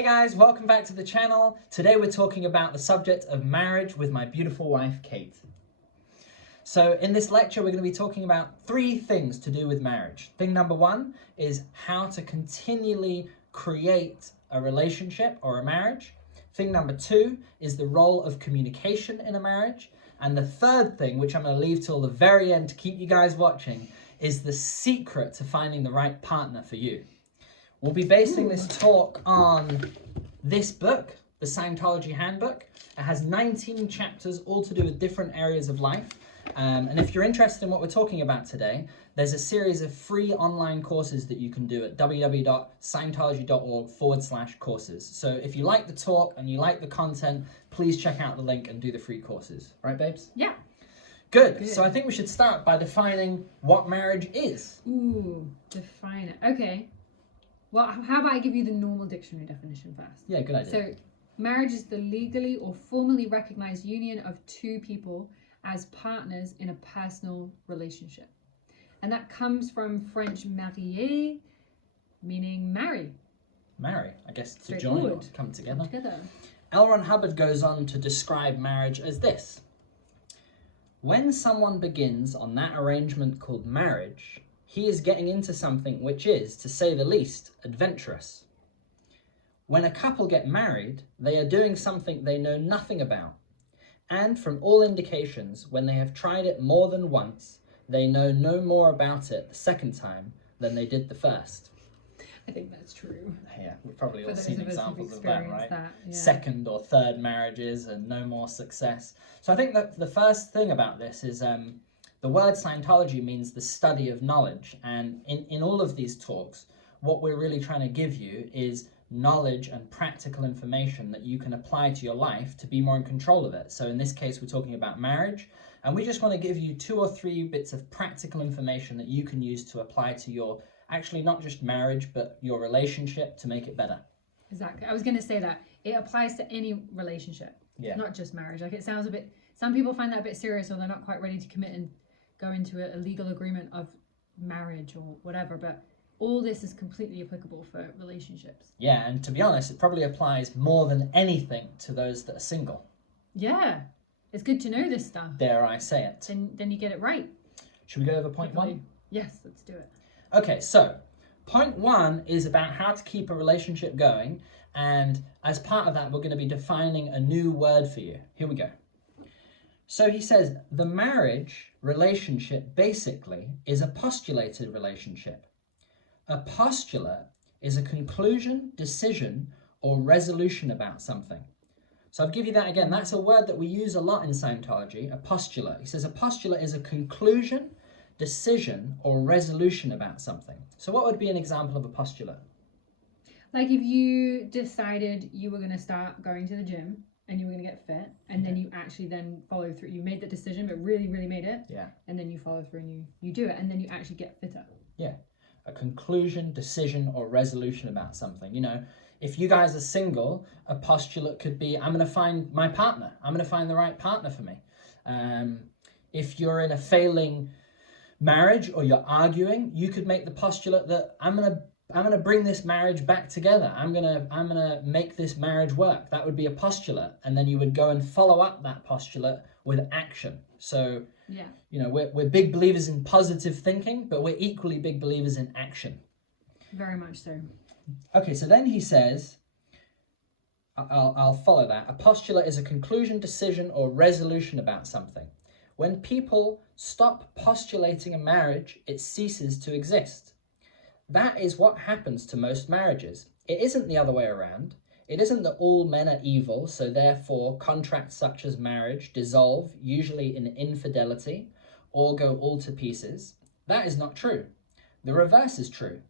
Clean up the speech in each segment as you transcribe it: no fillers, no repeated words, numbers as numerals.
Hey guys, welcome back to the channel. Today we're talking about the subject of marriage with my beautiful wife, Kate. So in this lecture, we're going to be talking about 3 things to do with marriage. Thing number 1 is how to continually create a relationship or a marriage. Thing number 2 is the role of communication in a marriage. And the third thing, which I'm going to leave till the very end to keep you guys watching, is the secret to finding the right partner for you. We'll be basing this talk on this book, the Scientology Handbook. It has 19 chapters, all to do with different areas of life. And if you're interested in what we're talking about today, there's a series of free online courses that you can do at www.scientology.org/courses. So if you like the talk and you like the content, please check out the link and do the free courses. Right, babes? Yeah. Good. So I think we should start by defining what marriage is. Ooh, define it. Okay. Well, how about I give you the normal dictionary definition first? Yeah, good idea. So, marriage is the legally or formally recognized union of 2 people as partners in a personal relationship. And that comes from French marier, meaning marry. Marry, I guess, to join or to come together. Hubbard goes on to describe marriage as this. When someone begins on that arrangement called marriage, he is getting into something which is, to say the least, adventurous. When a couple get married, they are doing something they know nothing about. And from all indications, when they have tried it more than once, they know no more about it the second time than they did the first. I think that's true. Yeah, we've probably all seen examples of that, right? Yeah. Second or third marriages and no more success. So I think that the first thing about this is the word Scientology means the study of knowledge. And in all of these talks, what we're really trying to give you is knowledge and practical information that you can apply to your life to be more in control of it. So in this case, we're talking about marriage. And we just want to give you 2 or 3 bits of practical information that you can use to apply to your, actually not just marriage, but your relationship to make it better. Exactly. I was going to say that. It applies to any relationship, not just marriage. Like, it sounds a bit, some people find that a bit serious, or they're not quite ready to commit and go into a legal agreement of marriage or whatever, but all this is completely applicable for relationships. Yeah, and to be honest, it probably applies more than anything to those that are single. Yeah, it's good to know this stuff. Dare I say it. Then you get it right. Should we go over point 1? Yes, let's do it. Okay, so point 1 is about how to keep a relationship going, and as part of that, we're going to be defining a new word for you. Here we go. So he says, the marriage relationship basically is a postulated relationship. A postulate is a conclusion, decision, or resolution about something. So I'll give you that again. That's a word that we use a lot in Scientology, a postulate. He says a postulate is a conclusion, decision, or resolution about something. So what would be an example of a postulate? Like if you decided you were going to start going to the gym, and you were going to get fit, and then you actually then follow through. You made the decision, but really made it. Yeah. And then you follow through and you do it, and then you actually get fitter. Yeah. A conclusion, decision, or resolution about something. You know, if you guys are single, a postulate could be, I'm going to find my partner. I'm going to find the right partner for me. If you're in a failing marriage or you're arguing, you could make the postulate that I'm going to bring this marriage back together. I'm gonna make this marriage work. That would be a postulate, and then you would go and follow up that postulate with action. So you know, we're big believers in positive thinking, but we're equally big believers in action. Very much so. Okay, so then he says, I'll follow that. A postulate is a conclusion, decision, or resolution about something. When people stop postulating a marriage, it ceases to exist. That is what happens to most marriages. It isn't the other way around. It isn't that all men are evil, so therefore contracts such as marriage dissolve, usually in infidelity, or go all to pieces. That is not true. The reverse is true.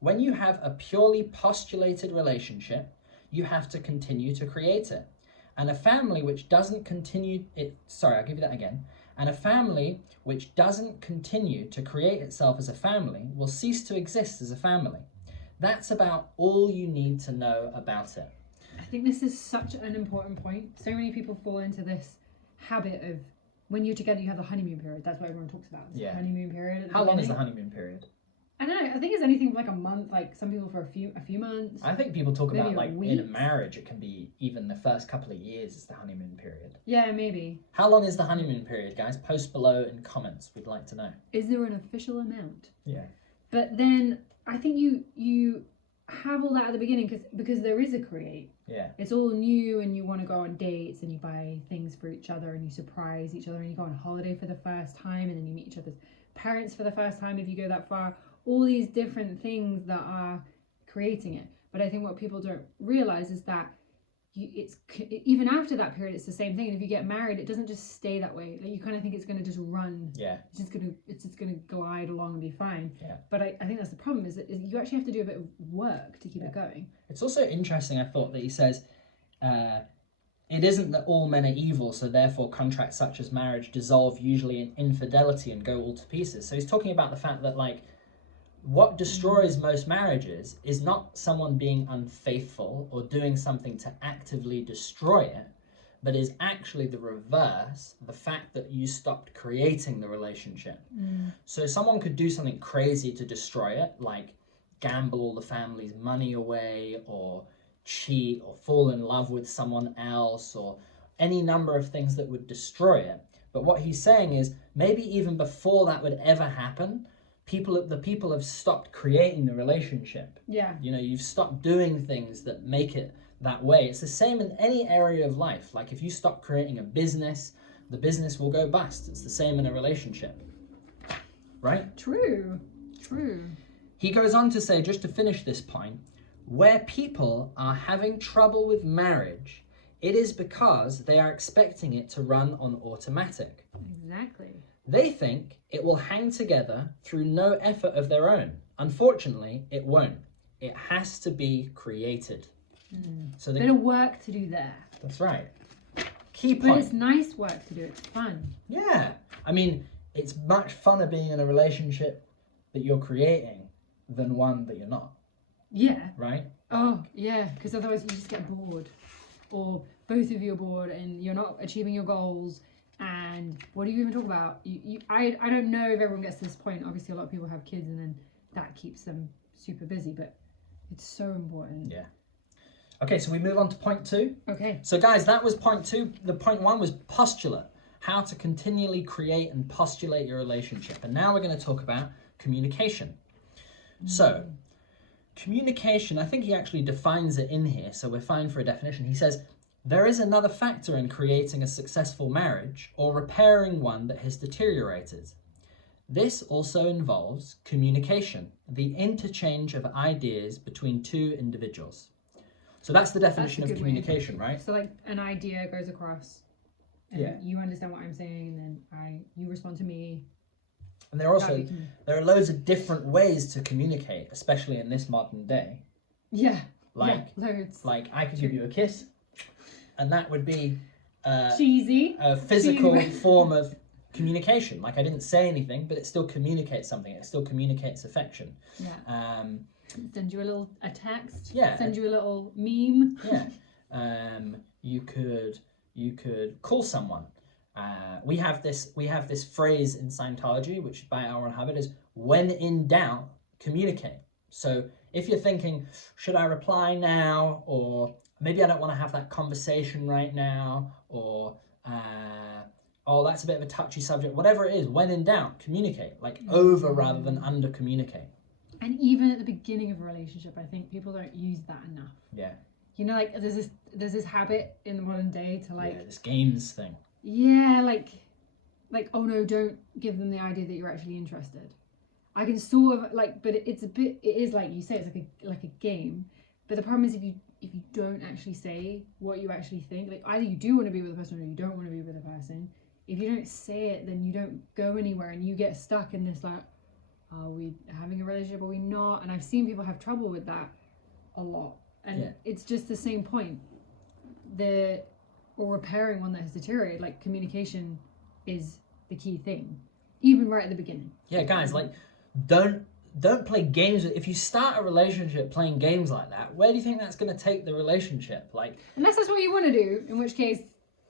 When you have a purely postulated relationship, you have to continue to create it. And a family which doesn't continue it, I'll give you that again. And a family which doesn't continue to create itself as a family will cease to exist as a family. That's about all you need to know about it. I think this is such an important point. So many people fall into this habit of, when you're together, you have the honeymoon period. That's what everyone talks about. Yeah. Honeymoon period. How long is the honeymoon period? I don't know. I think it's anything from like a month. Like some people for a few months. I think people talk about Maybe like in a weeks. marriage, it can be even the first couple of years is the honeymoon period. Yeah, maybe. How long is the honeymoon period, guys? Post below in comments. We'd like to know. Is there an official amount? Yeah. But then I think you have all that at the beginning because there is a create. Yeah. It's all new and you want to go on dates and you buy things for each other and you surprise each other and you go on holiday for the first time and then you meet each other's parents for the first time if you go that far. All these different things that are creating it. But I think what people don't realize is that even after that period, it's the same thing. And if you get married, it doesn't just stay that way. Like you kind of think it's going to just run. Yeah. It's just gonna glide along and be fine. Yeah. But I think that's the problem is that you actually have to do a bit of work to keep it going. It's also interesting, I thought, that he says, it isn't that all men are evil, so therefore contracts such as marriage dissolve usually in infidelity and go all to pieces. So he's talking about the fact that like what destroys most marriages is not someone being unfaithful or doing something to actively destroy it, but is actually the reverse, the fact that you stopped creating the relationship. So someone could do something crazy to destroy it, like gamble all the family's money away, or cheat, or fall in love with someone else, or any number of things that would destroy it. But what he's saying is maybe even before that would ever happen, the people have stopped creating the relationship. Yeah. You know, you've stopped doing things that make it that way. It's the same in any area of life. Like if you stop creating a business, the business will go bust. It's the same in a relationship. Right? True. He goes on to say, just to finish this point, where people are having trouble with marriage, it is because they are expecting it to run on automatic. Exactly. They think it will hang together through no effort of their own. Unfortunately, it won't. It has to be created. So Bit of work to do there. That's right. Key point. But it's nice work to do. It's fun. Yeah. I mean, it's much funner being in a relationship that you're creating than one that you're not. Yeah. Right? Oh, yeah. Because otherwise you just get bored. Or both of you are bored and you're not achieving your goals. And what do you even talk about? I don't know if everyone gets to this point. Obviously, a lot of people have kids and then that keeps them super busy. But it's so important. Yeah. Okay, so we move on to point 2. Okay. So guys, that was point 2. The point 1 was postulate. How to continually create and postulate your relationship. And now we're going to talk about communication. So, communication, I think he actually defines it in here, so we're fine for a definition. He says, there is another factor in creating a successful marriage or repairing one that has deteriorated. This also involves communication, the interchange of ideas between two individuals. So that's the definition of communication, right? So like an idea goes across and you understand what I'm saying and then you respond to me. And there are loads of different ways to communicate, especially in this modern day. Yeah. Loads. Like I could give you a kiss, and that would be cheesy, a physical form of communication. Like I didn't say anything, but it still communicates something. It still communicates affection. Yeah. Send you a text. Yeah. Send you a little meme. Yeah. You could call someone. We have this phrase in Scientology, which by Hubbard is, when in doubt, communicate. So if you're thinking, should I reply now? Or maybe I don't want to have that conversation right now. Or, oh, that's a bit of a touchy subject. Whatever it is, when in doubt, communicate. Like over rather than under communicate. And even at the beginning of a relationship, I think people don't use that enough. Yeah. You know, like there's this habit in the modern day to like... Yeah, this games thing. Yeah, like, oh no, don't give them the idea that you're actually interested. I can sort of like, but it is like you say, it's like a game. But the problem is if you don't actually say what you actually think, like either you do want to be with a person or you don't want to be with a person. If you don't say it, then you don't go anywhere and you get stuck in this like, are we having a relationship? Are we not? And I've seen people have trouble with that a lot. And it's just the same point. Or repairing one that has deteriorated, like communication is the key thing, even right at the beginning. Yeah, guys, like don't play games. If you start a relationship playing games like that, where do you think that's going to take the relationship? Like, unless that's what you want to do, in which case,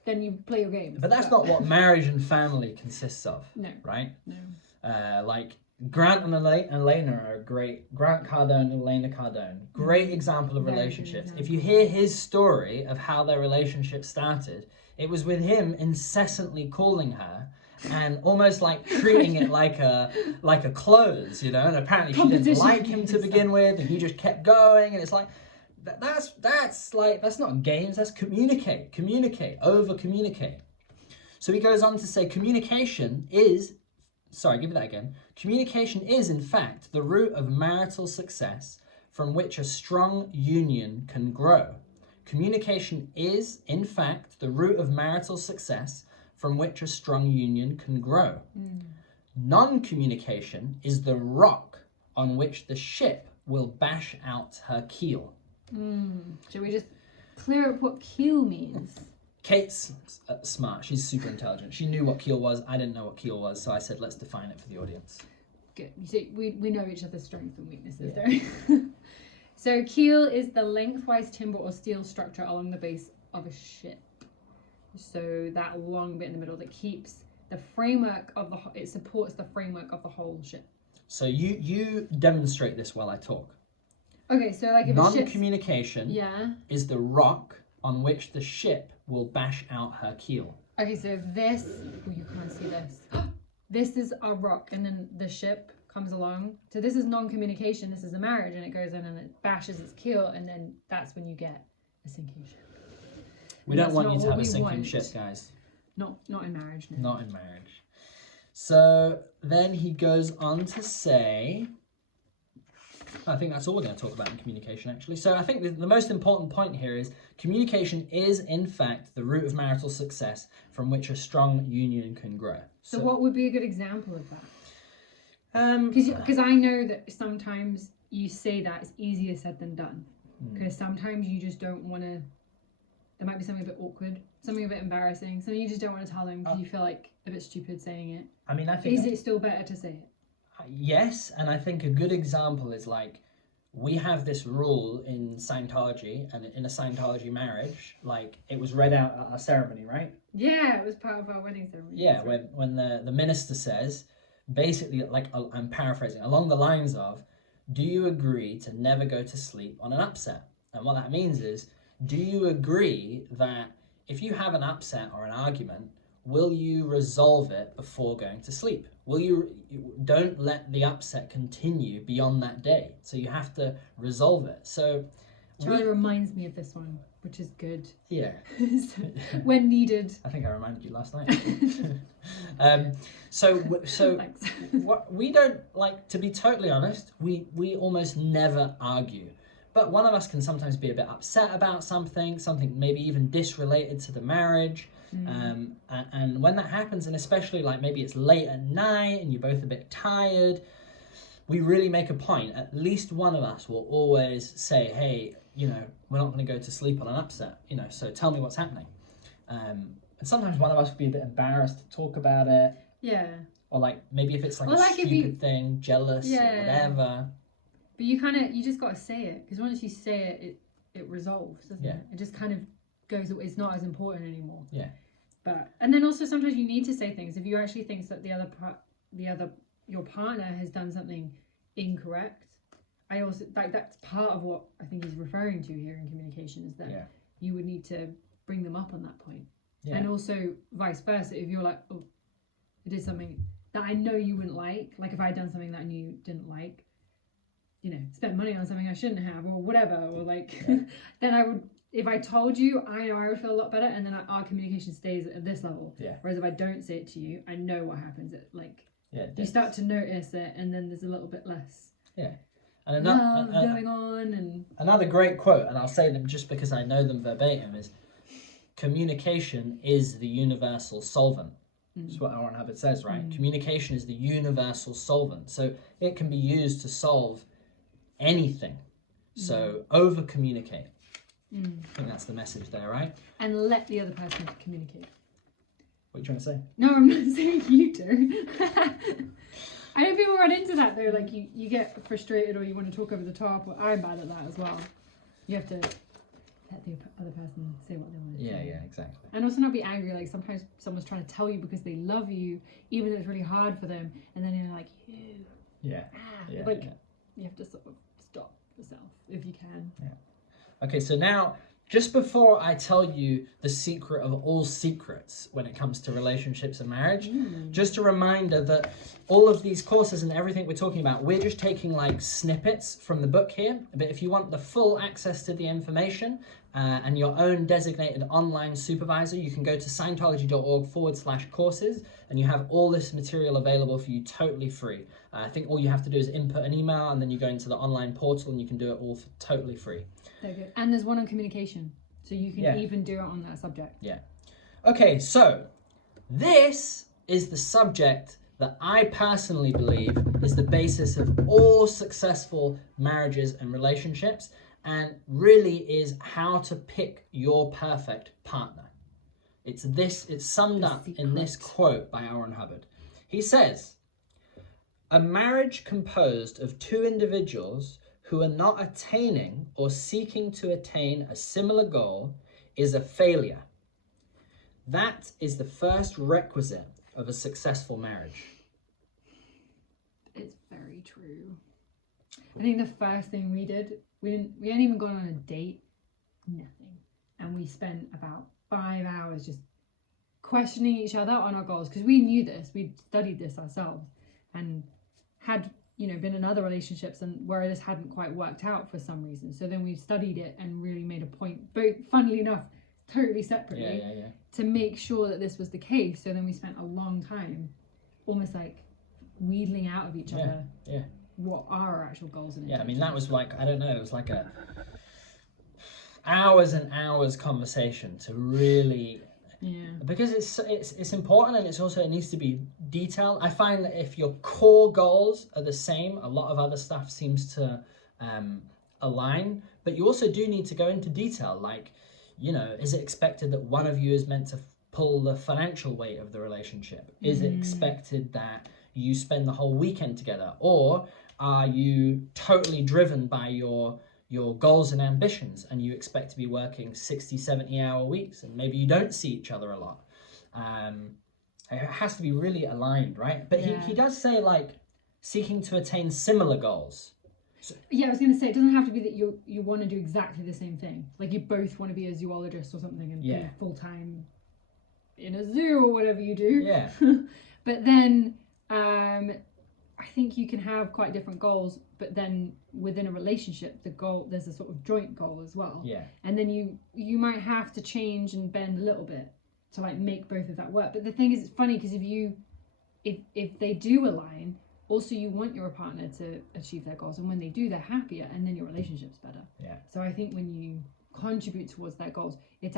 then you play your games. But that's not what marriage and family consists of. No. Right? No. Like Grant and Elena are great. Grant Cardone and Elena Cardone. Great example of Very good relationships. example. If you hear his story of how their relationship started, it was with him incessantly calling her and almost like treating it like a close, you know. And apparently she didn't like him to begin with, and he just kept going. And it's like that's not games. That's communicate, over communicate. So he goes on to say communication is. Sorry, give me that again. Communication is, in fact, the root of marital success from which a strong union can grow. Communication is, in fact, the root of marital success from which a strong union can grow. Non-communication is the rock on which the ship will bash out her keel. Should we just clear up what keel means? Kate's smart. She's super intelligent. She knew what keel was. I didn't know what keel was, so I said, let's define it for the audience. Good. You see, we know each other's strengths and weaknesses, don't we? So keel is the lengthwise timber or steel structure along the base of a ship. So that long bit in the middle that keeps the framework of it supports the framework of the whole ship. So you demonstrate this while I talk. Okay, so like if non-communication is the rock on which the ship will bash out her keel. Okay, so this, you can't see this. This is a rock, and then the ship comes along. So this is non-communication, this is a marriage, and it goes in and it bashes its keel, and then that's when you get a sinking ship. We don't want you to have a sinking ship, guys. Not in marriage, no. Not in marriage. So then he goes on to say, I think that's all we're going to talk about in communication, actually. So I think the most important point here is communication is, in fact, the root of marital success from which a strong union can grow. So what would be a good example of that? Because I know that sometimes you say that it's easier said than done. Because sometimes you just don't want to, there might be something a bit awkward, something a bit embarrassing, something you just don't want to tell them because you feel like a bit stupid saying it. I mean, I think... Is it still better to say it? Yes, and I think a good example is like, we have this rule in Scientology, and in a Scientology marriage, like it was read out at our ceremony, right? Yeah, it was part of our wedding ceremony. Yeah, when the minister says, basically, like I'm paraphrasing, along the lines of, do you agree to never go to sleep on an upset? And what that means is, do you agree that if you have an upset or an argument, will you resolve it before going to sleep? Don't let the upset continue beyond that day. So you have to resolve it. So Charlie reminds me of this one, which is good. Yeah. When needed. I think I reminded you last night. So what we don't, like, to be totally honest, we almost never argue. But one of us can sometimes be a bit upset about something maybe even disrelated to the marriage. And when that happens, and especially like maybe it's late at night and you're both a bit tired, we really make a point. At least one of us will always say, hey, you know, we're not going to go to sleep on an upset, you know, so tell me what's happening. And sometimes one of us will be a bit embarrassed to talk about it. Yeah. Or like maybe if it's like a stupid thing, jealous or whatever. But you just got to say it, because once you say it resolves, doesn't it? It just kind of goes, it's not as important anymore. Yeah. And then also sometimes you need to say things if you actually think that your partner has done something incorrect. I also that's part of what I think he's referring to here in communication, is that you would need to bring them up on that point. Yeah. And also vice versa, if you're like, oh, I did something that I know you wouldn't like if I had done something that you didn't like, you know, spent money on something I shouldn't have or whatever, or like then I would, if I told you, I know I would feel a lot better, and then our communication stays at this level. Yeah. Whereas if I don't say it to you, I know what happens. You start to notice it, and then there's a little bit less. Yeah. And love going on. And another great quote, and I'll say them just because I know them verbatim, is communication is the universal solvent. That's what Aaron Hubbard says, right? Communication is the universal solvent. So it can be used to solve anything. So over communicate. I think that's the message there, right? And let the other person communicate. What are you trying to say? No, I'm not saying you do. I know people run into that though, like you get frustrated or you want to talk over the top, or I'm bad at that as well. You have to let the other person say what they want to say. Yeah, exactly. And also not be angry, like sometimes someone's trying to tell you because they love you, even though it's really hard for them, and then you're like, Yeah. You have to sort of stop yourself if you can. Yeah. Okay, so now, just before I tell you the secret of all secrets when it comes to relationships and marriage, just a reminder that all of these courses and everything we're talking about, we're just taking like snippets from the book here. But if you want the full access to the information and your own designated online supervisor, you can go to Scientology.org/courses, and you have all this material available for you totally free. I think all you have to do is input an email, and then you go into the online portal and you can do it all for totally free. Very good. And there's one on communication, so you can even do it on that subject. Yeah. Okay, so this is the subject that I personally believe is the basis of all successful marriages and relationships, and really is how to pick your perfect partner. It's summed up in this quote by Hubbard. He says, "A marriage composed of two individuals who are not attaining or seeking to attain a similar goal is a failure. That is the first requisite of a successful marriage." It's very true. I think the first thing we did, we hadn't even gone on a date, nothing. And we spent about 5 hours just questioning each other on our goals, because we knew this, we'd studied this ourselves, and had been in other relationships and where this hadn't quite worked out for some reason. So then we studied it and really made a point, both funnily enough, totally separately, to make sure that this was the case. So then we spent a long time almost like wheedling out of each other what are our actual goals and intentions. I mean, that was like, I don't know, it was like a hours and hours conversation to really... Because it's important, and it needs to be detailed. I find that if your core goals are the same, a lot of other stuff seems to align. But you also do need to go into detail, like, is it expected that one of you is meant to pull the financial weight of the relationship? Is it expected that you spend the whole weekend together? Or are you totally driven by your goals and ambitions, and you expect to be working 60-70 hour weeks, and maybe you don't see each other a lot? It has to be really aligned, right? But he does say, like, seeking to attain similar goals. So, I was going to say, it doesn't have to be that you want to do exactly the same thing. Like, you both want to be a zoologist or something and be full-time in a zoo or whatever you do. But then I think you can have quite different goals, but then within a relationship, there's a sort of joint goal as well. And then you might have to change and bend a little bit to like make both of that work. But the thing is, it's funny because if they do align, also you want your partner to achieve their goals, and when they do, they're happier, and then your relationship's better. So I think when you contribute towards their goals, it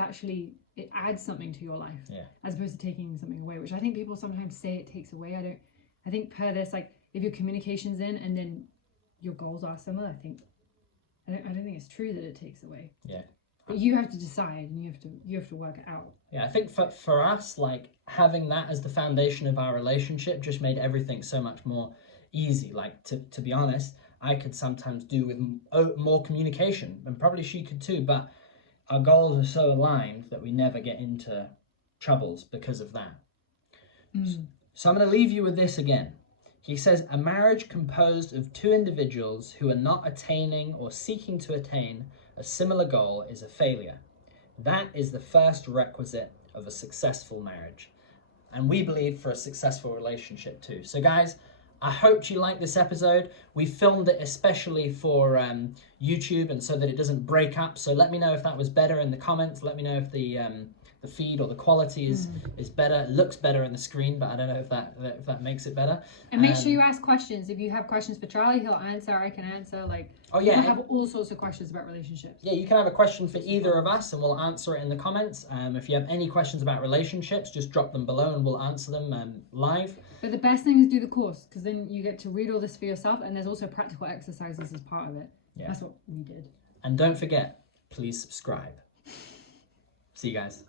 adds something to your life, as opposed to taking something away, which I think people sometimes say it takes away. I think per this, like, if your communication's in and then your goals are similar, I don't think it's true that it takes away. But you have to decide, and you have to work it out. I think for us, like, having that as the foundation of our relationship just made everything so much more easy. Like, to be honest, I could sometimes do with more communication, and probably she could too, but our goals are so aligned that we never get into troubles because of that. So I'm going to leave you with this again. He says, "A marriage composed of two individuals who are not attaining or seeking to attain a similar goal is a failure. That is the first requisite of a successful marriage." And we believe for a successful relationship too. So guys, I hope you liked this episode. We filmed it especially for YouTube, and so that it doesn't break up. So let me know if that was better in the comments. Let me know if the feed or the quality is better. It looks better in the screen, but I don't know if that makes it better. And make sure you ask questions. If you have questions for Charlie, he'll answer. I can answer. Like, I have all sorts of questions about relationships. You can have a question for either of us, and we'll answer it in the comments. If you have any questions about relationships, just drop them below, and we'll answer them live. But the best thing is do the course, because then you get to read all this for yourself, and there's also practical exercises as part of it. That's what we did. And don't forget, please subscribe. See you guys.